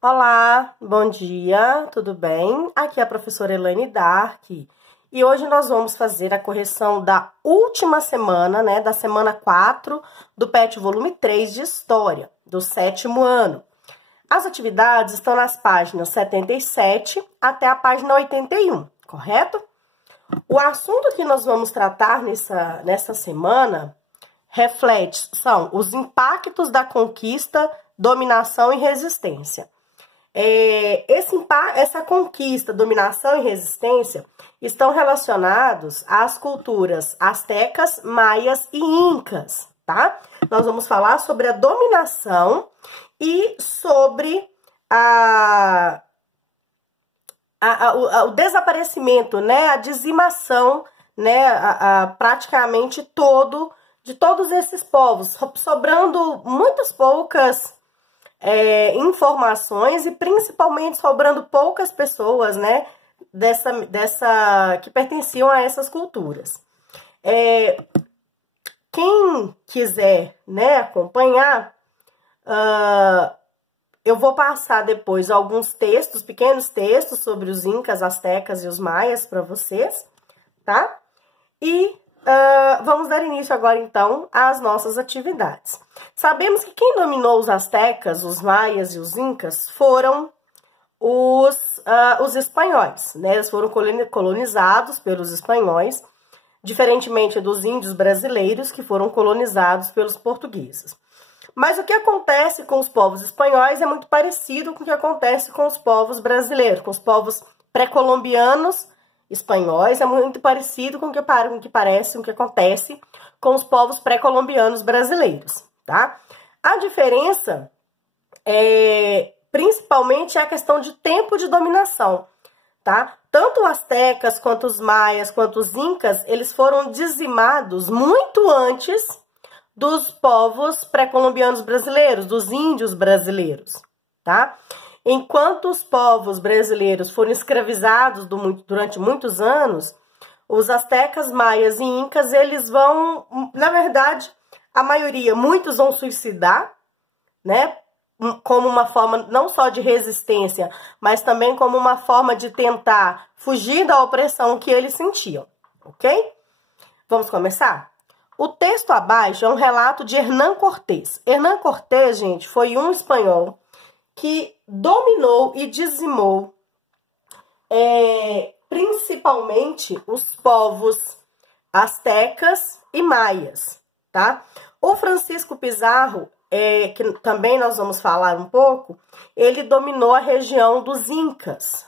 Olá, bom dia, tudo bem? Aqui é a professora Elaine Dark e hoje nós vamos fazer a correção da última semana, da semana 4 do PET volume 3 de História, do 7º ano. As atividades estão nas páginas 77 até a página 81, correto? O assunto que nós vamos tratar nessa semana são os impactos da conquista, dominação e resistência. Essa conquista, dominação e resistência estão relacionados às culturas astecas, maias e incas, tá? Nós vamos falar sobre a dominação e sobre o desaparecimento, a dizimação, praticamente de todos esses povos, sobrando muitas poucas informações e principalmente sobrando poucas pessoas, que pertenciam a essas culturas. Quem quiser, acompanhar, eu vou passar depois alguns textos, pequenos textos sobre os incas, astecas e os maias para vocês, tá? E vamos dar início agora, então, às nossas atividades. Sabemos que quem dominou os astecas, os maias e os incas foram os espanhóis, Eles foram colonizados pelos espanhóis, diferentemente dos índios brasileiros, que foram colonizados pelos portugueses. Mas o que acontece com os povos espanhóis é muito parecido com o que acontece com os povos brasileiros, com os povos pré-colombianos espanhóis, é muito parecido com o que acontece com os povos pré-colombianos brasileiros, tá? A diferença principalmente é a questão de tempo de dominação, tá? Tanto os astecas, quanto os maias, quanto os incas, eles foram dizimados muito antes dos povos pré-colombianos brasileiros, dos índios brasileiros, tá? Enquanto os povos brasileiros foram escravizados durante muitos anos, os astecas, maias e incas, eles vão, na verdade, a maioria, muitos vão suicidar, como uma forma não só de resistência, mas também como uma forma de tentar fugir da opressão que eles sentiam, ok? Vamos começar? O texto abaixo é um relato de Hernán Cortés. Hernán Cortés, gente, foi um espanhol que dominou e dizimou principalmente os povos astecas e maias, tá? O Francisco Pizarro, que também nós vamos falar um pouco, ele dominou a região dos incas.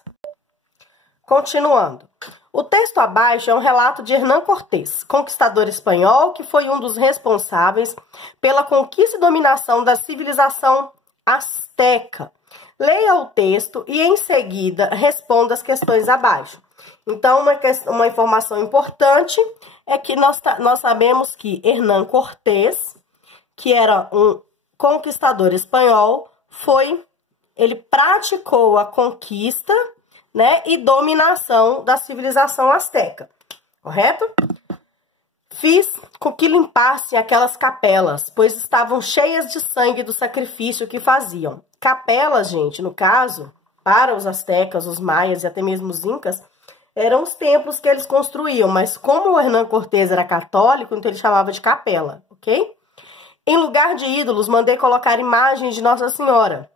Continuando. O texto abaixo é um relato de Hernán Cortés, conquistador espanhol que foi um dos responsáveis pela conquista e dominação da civilização asteca. Leia o texto e, em seguida, responda as questões abaixo. Então, uma informação importante é que nós sabemos que Hernán Cortés, que era um conquistador espanhol, ele praticou a conquista, e dominação da civilização asteca, correto? Fiz com que limpassem aquelas capelas, pois estavam cheias de sangue do sacrifício que faziam. Capelas, gente, no caso, para os astecas, os maias e até mesmo os incas, eram os templos que eles construíam, mas como o Hernán Cortés era católico, então ele chamava de capela, ok? Em lugar de ídolos, mandei colocar imagens de Nossa Senhora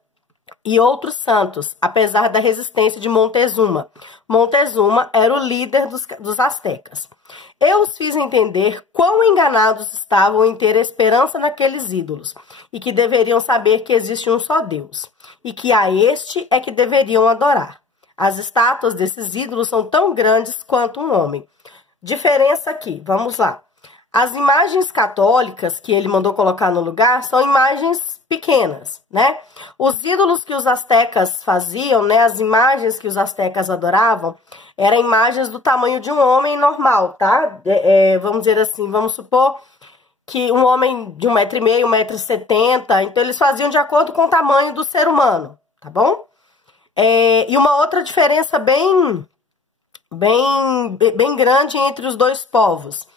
e outros santos, apesar da resistência de Montezuma. Montezuma era o líder dos astecas. Eu os fiz entender quão enganados estavam em ter esperança naqueles ídolos, e que deveriam saber que existe um só Deus, e que a este é que deveriam adorar. As estátuas desses ídolos são tão grandes quanto um homem. Diferença aqui, vamos lá. As imagens católicas que ele mandou colocar no lugar são imagens pequenas, Os ídolos que os astecas faziam, as imagens que os astecas adoravam, eram imagens do tamanho de um homem normal, tá? Vamos dizer assim, vamos supor que um homem de 1,5 m, 1,70 m, então eles faziam de acordo com o tamanho do ser humano, tá bom? E uma outra diferença bem grande entre os dois povos.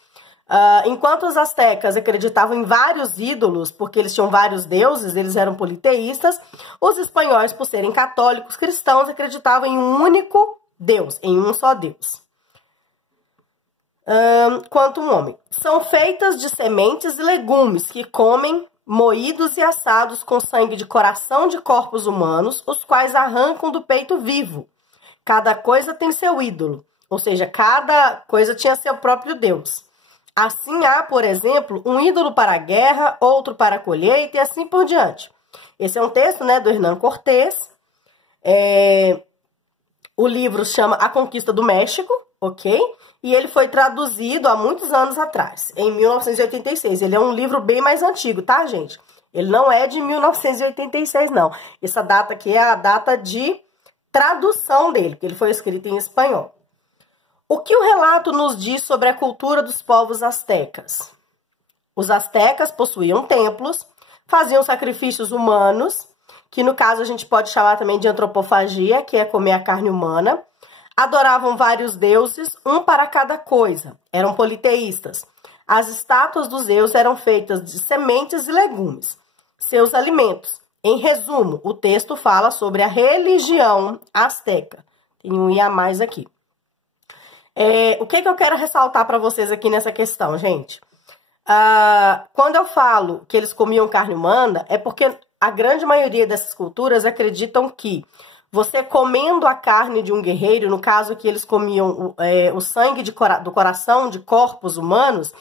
Enquanto os astecas acreditavam em vários ídolos, porque eles tinham vários deuses, eles eram politeístas, os espanhóis, por serem católicos cristãos, acreditavam em um único Deus, em um só Deus. Quanto um homem. São feitas de sementes e legumes que comem moídos e assados com sangue de coração de corpos humanos, os quais arrancam do peito vivo. Cada coisa tem seu ídolo, ou seja, cada coisa tinha seu próprio Deus. Assim há, por exemplo, um ídolo para a guerra, outro para a colheita e assim por diante. Esse é um texto, né, do Hernán Cortés. O livro chama A Conquista do México, ok? E ele foi traduzido há muitos anos atrás, em 1986. Ele é um livro bem mais antigo, tá, gente? Ele não é de 1986, não. Essa data aqui é a data de tradução dele, porque ele foi escrito em espanhol. O que o relato nos diz sobre a cultura dos povos astecas? Os astecas possuíam templos, faziam sacrifícios humanos, que no caso a gente pode chamar também de antropofagia, que é comer a carne humana. Adoravam vários deuses, um para cada coisa. Eram politeístas. As estátuas dos deuses eram feitas de sementes e legumes. Seus alimentos. Em resumo, o texto fala sobre a religião asteca. Tem um i a mais aqui. O que eu quero ressaltar para vocês aqui nessa questão, gente? Quando eu falo que eles comiam carne humana, é porque a grande maioria dessas culturas acreditam que você comendo a carne de um guerreiro, no caso que eles comiam o sangue do coração de corpos humanos,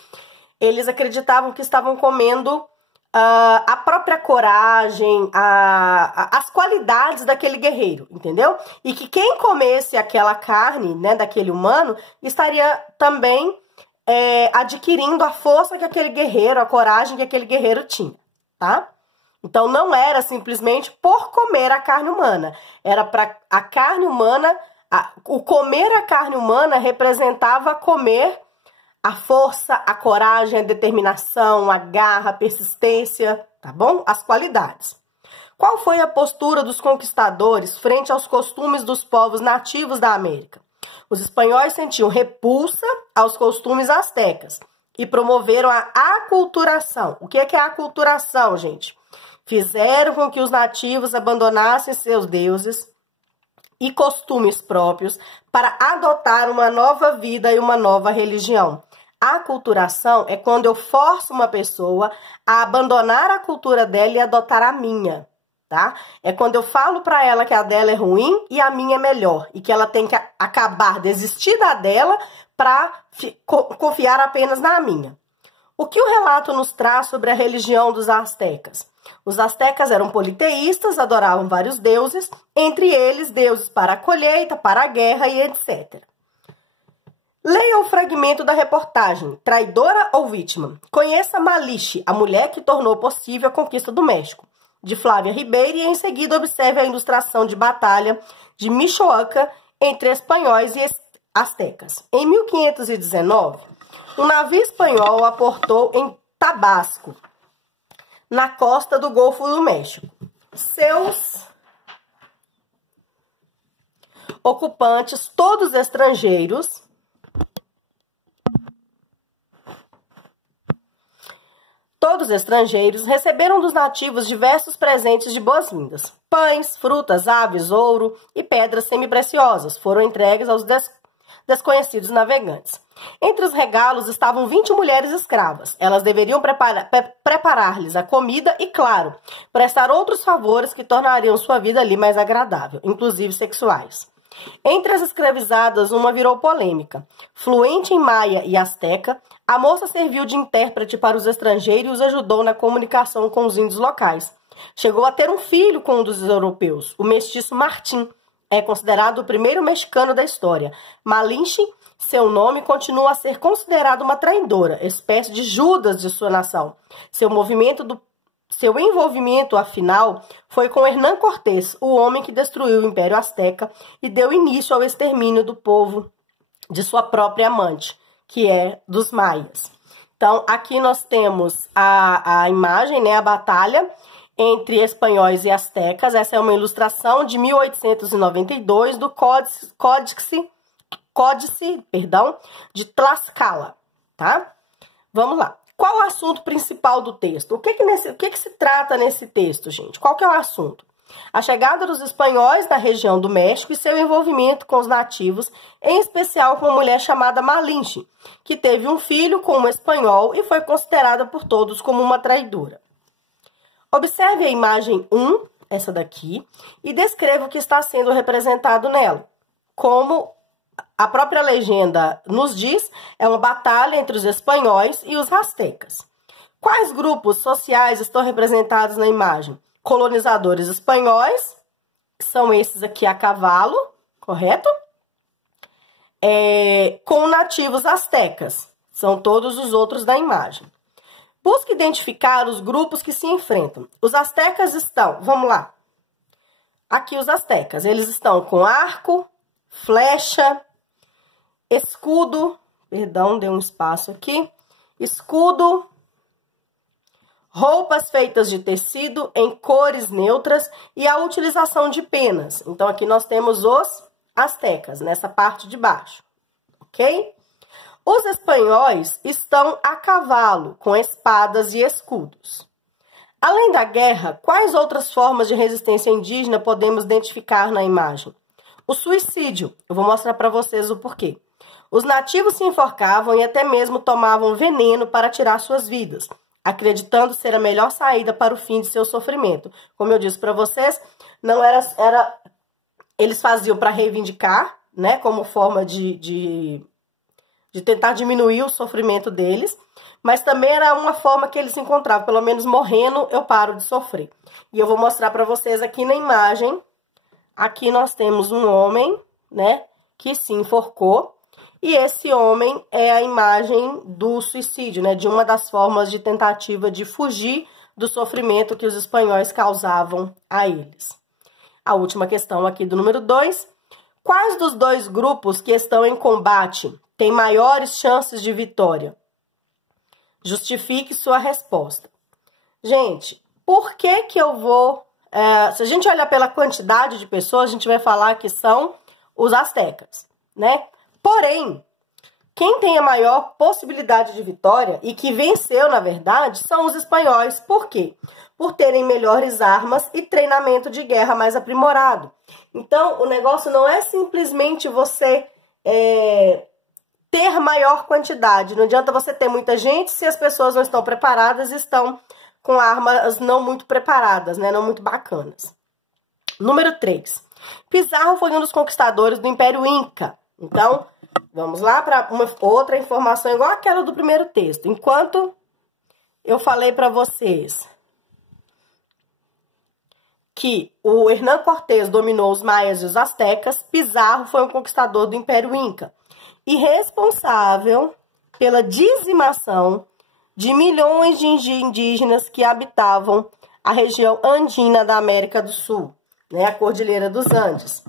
eles acreditavam que estavam comendo a própria coragem, as qualidades daquele guerreiro, entendeu? E que quem comesse aquela carne, né, daquele humano, estaria também adquirindo a força que aquele guerreiro, a coragem que aquele guerreiro tinha, tá? Então, não era simplesmente por comer a carne humana. Era para a carne humana, o comer a carne humana representava comer a força, a coragem, a determinação, a garra, a persistência, tá bom? As qualidades. Qual foi a postura dos conquistadores frente aos costumes dos povos nativos da América? Os espanhóis sentiam repulsa aos costumes astecas e promoveram a aculturação. O que é a aculturação, gente? Fizeram com que os nativos abandonassem seus deuses e costumes próprios para adotar uma nova vida e uma nova religião. A aculturação é quando eu forço uma pessoa a abandonar a cultura dela e adotar a minha, tá? É quando eu falo para ela que a dela é ruim e a minha é melhor e que ela tem que acabar, desistir da dela para confiar apenas na minha. O que o relato nos traz sobre a religião dos astecas? Os astecas eram politeístas, adoravam vários deuses, entre eles deuses para a colheita, para a guerra e etc. Leia o fragmento da reportagem, Traidora ou Vítima? Conheça Malinche, a mulher que tornou possível a conquista do México, de Flávia Ribeiro, e em seguida observe a ilustração de batalha de Michoacán entre espanhóis e astecas. Em 1519, um navio espanhol aportou em Tabasco, na costa do Golfo do México. Seus ocupantes, todos estrangeiros, receberam dos nativos diversos presentes de boas-vindas. Pães, frutas, aves, ouro e pedras semipreciosas foram entregues aos desconhecidos navegantes. Entre os regalos estavam 20 mulheres escravas. Elas deveriam preparar-lhes a comida e, claro, prestar outros favores que tornariam sua vida ali mais agradável, inclusive sexuais. Entre as escravizadas, uma virou polêmica. Fluente em maia e asteca, a moça serviu de intérprete para os estrangeiros e os ajudou na comunicação com os índios locais. Chegou a ter um filho com um dos europeus, o mestiço Martim. É considerado o primeiro mexicano da história. Malinche, seu nome, continua a ser considerado uma traidora, espécie de Judas de sua nação. Seu envolvimento, afinal, foi com Hernán Cortés, o homem que destruiu o Império Azteca e deu início ao extermínio do povo de sua própria amante, que é dos maias. Então, aqui nós temos a imagem, né, a batalha entre espanhóis e astecas. Essa é uma ilustração de 1892 do Códice de Tlaxcala, tá? Vamos lá. Qual o assunto principal do texto? O que se trata nesse texto, gente? Qual que é o assunto? A chegada dos espanhóis na região do México e seu envolvimento com os nativos, em especial com uma mulher chamada Malinche, que teve um filho com um espanhol e foi considerada por todos como uma traidora. Observe a imagem 1, essa daqui, e descreva o que está sendo representado nela. Como a própria legenda nos diz, é uma batalha entre os espanhóis e os astecas. Quais grupos sociais estão representados na imagem? Colonizadores espanhóis, são esses aqui a cavalo, correto? Com nativos astecas, são todos os outros da imagem. Busque identificar os grupos que se enfrentam. Os astecas estão, vamos lá. Aqui os astecas, eles estão com arco, flecha, escudo, perdão, deu um espaço aqui, escudo, roupas feitas de tecido em cores neutras e a utilização de penas. Então, aqui nós temos os astecas, nessa parte de baixo, ok? Os espanhóis estão a cavalo, com espadas e escudos. Além da guerra, quais outras formas de resistência indígena podemos identificar na imagem? O suicídio. Eu vou mostrar para vocês o porquê. Os nativos se enforcavam e até mesmo tomavam veneno para tirar suas vidas, acreditando ser a melhor saída para o fim de seu sofrimento. Como eu disse para vocês, não era eles faziam para reivindicar, né, como forma de tentar diminuir o sofrimento deles, mas também era uma forma que eles encontravam, pelo menos morrendo eu paro de sofrer. E eu vou mostrar para vocês aqui na imagem. Aqui nós temos um homem, né, que se enforcou, e esse homem é a imagem do suicídio, né, de uma das formas de tentativa de fugir do sofrimento que os espanhóis causavam a eles. A última questão aqui do número 2. Quais dos dois grupos que estão em combate têm maiores chances de vitória? Justifique sua resposta. Gente, por que que eu vou... se a gente olhar pela quantidade de pessoas, a gente vai falar que são os astecas, né? Porém, quem tem a maior possibilidade de vitória e que venceu, na verdade, são os espanhóis. Por quê? Por terem melhores armas e treinamento de guerra mais aprimorado. Então, o negócio não é simplesmente você ter maior quantidade. Não adianta você ter muita gente se as pessoas não estão preparadas e estão com armas não muito preparadas, né? Não muito bacanas. Número 3. Pizarro foi um dos conquistadores do Império Inca. Então, vamos lá para uma outra informação igual aquela do primeiro texto. Enquanto eu falei para vocês que o Hernán Cortés dominou os maias e os astecas, Pizarro foi um conquistador do Império Inca e responsável pela dizimação de milhões de indígenas que habitavam a região andina da América do Sul, né, a Cordilheira dos Andes.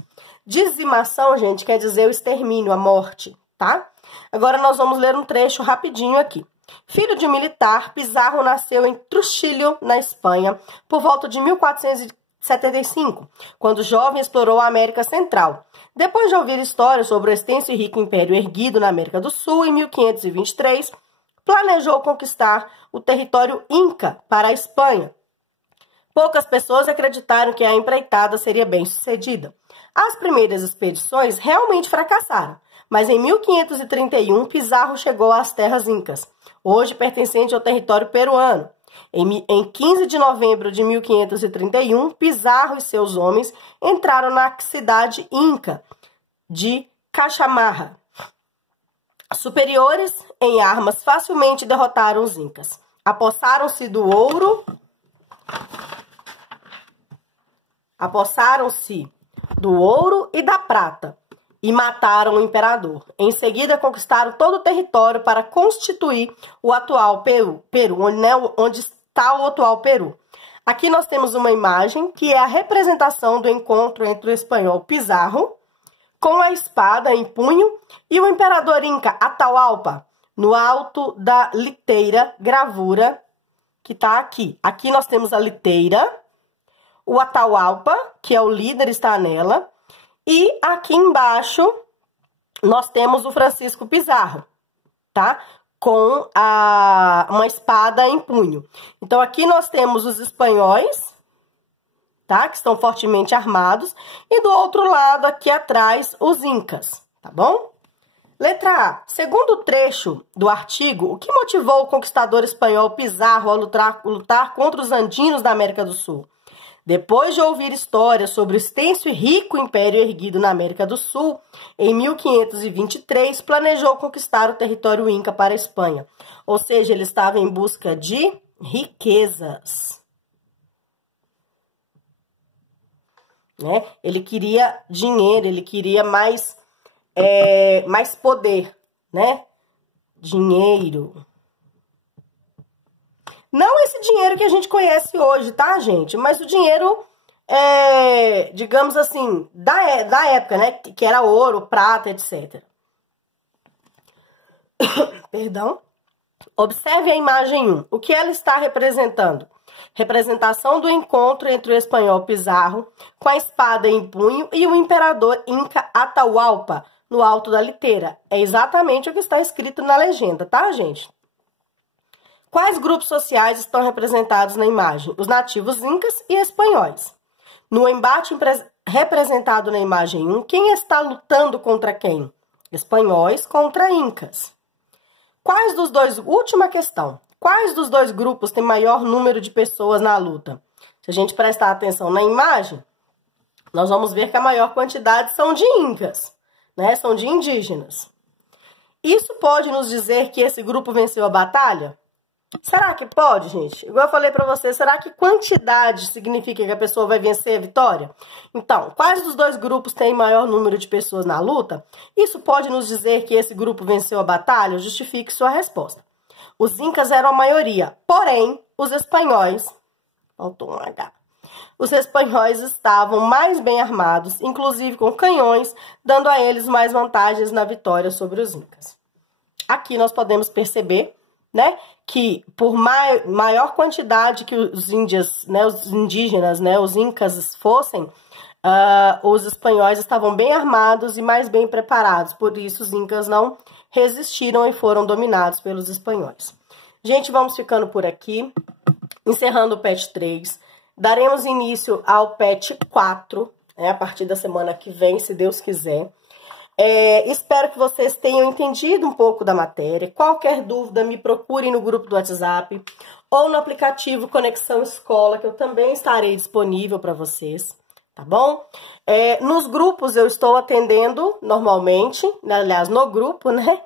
Dizimação, gente, quer dizer o extermínio, a morte, tá? Agora nós vamos ler um trecho rapidinho aqui. Filho de um militar, Pizarro nasceu em Trujillo, na Espanha, por volta de 1475, quando jovem explorou a América Central. Depois de ouvir histórias sobre o extenso e rico império erguido na América do Sul, em 1523, planejou conquistar o território Inca para a Espanha. Poucas pessoas acreditaram que a empreitada seria bem-sucedida. As primeiras expedições realmente fracassaram, mas em 1531 Pizarro chegou às terras incas, hoje pertencente ao território peruano. Em 15 de novembro de 1531, Pizarro e seus homens entraram na cidade inca de Caxamarra. Superiores em armas, facilmente derrotaram os incas. Apossaram-se do ouro, e da prata e mataram o imperador. Em seguida, conquistaram todo o território para constituir o atual Peru, onde está o atual Peru. Aqui nós temos uma imagem que é a representação do encontro entre o espanhol Pizarro com a espada em punho e o imperador inca Atahualpa no alto da liteira, gravura que está aqui. Aqui nós temos a liteira, o Atahualpa, que é o líder, está nela, e aqui embaixo nós temos o Francisco Pizarro, tá? com uma espada em punho. Então, aqui nós temos os espanhóis, tá? Que estão fortemente armados. E do outro lado, aqui atrás, os incas, tá bom? Letra A. Segundo o trecho do artigo, o que motivou o conquistador espanhol Pizarro a lutar contra os andinos da América do Sul? Depois de ouvir histórias sobre o extenso e rico império erguido na América do Sul, em 1523, planejou conquistar o território inca para a Espanha. Ou seja, ele estava em busca de riquezas. Né? Ele queria dinheiro, ele queria mais poder, né? Dinheiro. Não esse dinheiro que a gente conhece hoje, tá, gente? Mas o dinheiro, digamos assim, da época, né? Que era ouro, prata, etc. Perdão. Observe a imagem 1. O que ela está representando? Representação do encontro entre o espanhol Pizarro com a espada em punho e o imperador inca Atahualpa no alto da liteira. É exatamente o que está escrito na legenda, tá, gente? Quais grupos sociais estão representados na imagem? Os nativos incas e espanhóis. No embate representado na imagem 1, quem está lutando contra quem? Espanhóis contra incas. Última questão. Quais dos dois grupos tem maior número de pessoas na luta? Se a gente prestar atenção na imagem, nós vamos ver que a maior quantidade são de incas, né? São de indígenas. Isso pode nos dizer que esse grupo venceu a batalha? Será que pode, gente? Igual eu falei pra vocês, será que quantidade significa que a pessoa vai vencer a vitória? Então, quais dos dois grupos têm maior número de pessoas na luta? Isso pode nos dizer que esse grupo venceu a batalha? Justifique sua resposta. Os incas eram a maioria, porém, os espanhóis... Faltou um H. Os espanhóis estavam mais bem armados, inclusive com canhões, dando a eles mais vantagens na vitória sobre os incas. Aqui nós podemos perceber, né, que por maior quantidade que os índios, né, os indígenas, né, os incas fossem, os espanhóis estavam bem armados e mais bem preparados. Por isso os incas não resistiram e foram dominados pelos espanhóis. Gente, vamos ficando por aqui, encerrando o PET 3. Daremos início ao PET 4, né, a partir da semana que vem, se Deus quiser. Espero que vocês tenham entendido um pouco da matéria. Qualquer dúvida, me procurem no grupo do WhatsApp ou no aplicativo Conexão Escola, que eu também estarei disponível para vocês, tá bom? Nos grupos eu estou atendendo normalmente, né, aliás, no grupo, né?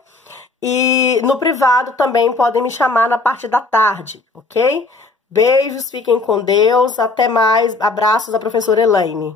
E no privado também podem me chamar na parte da tarde, ok? Beijos, fiquem com Deus, até mais. Abraços da professora Elaine.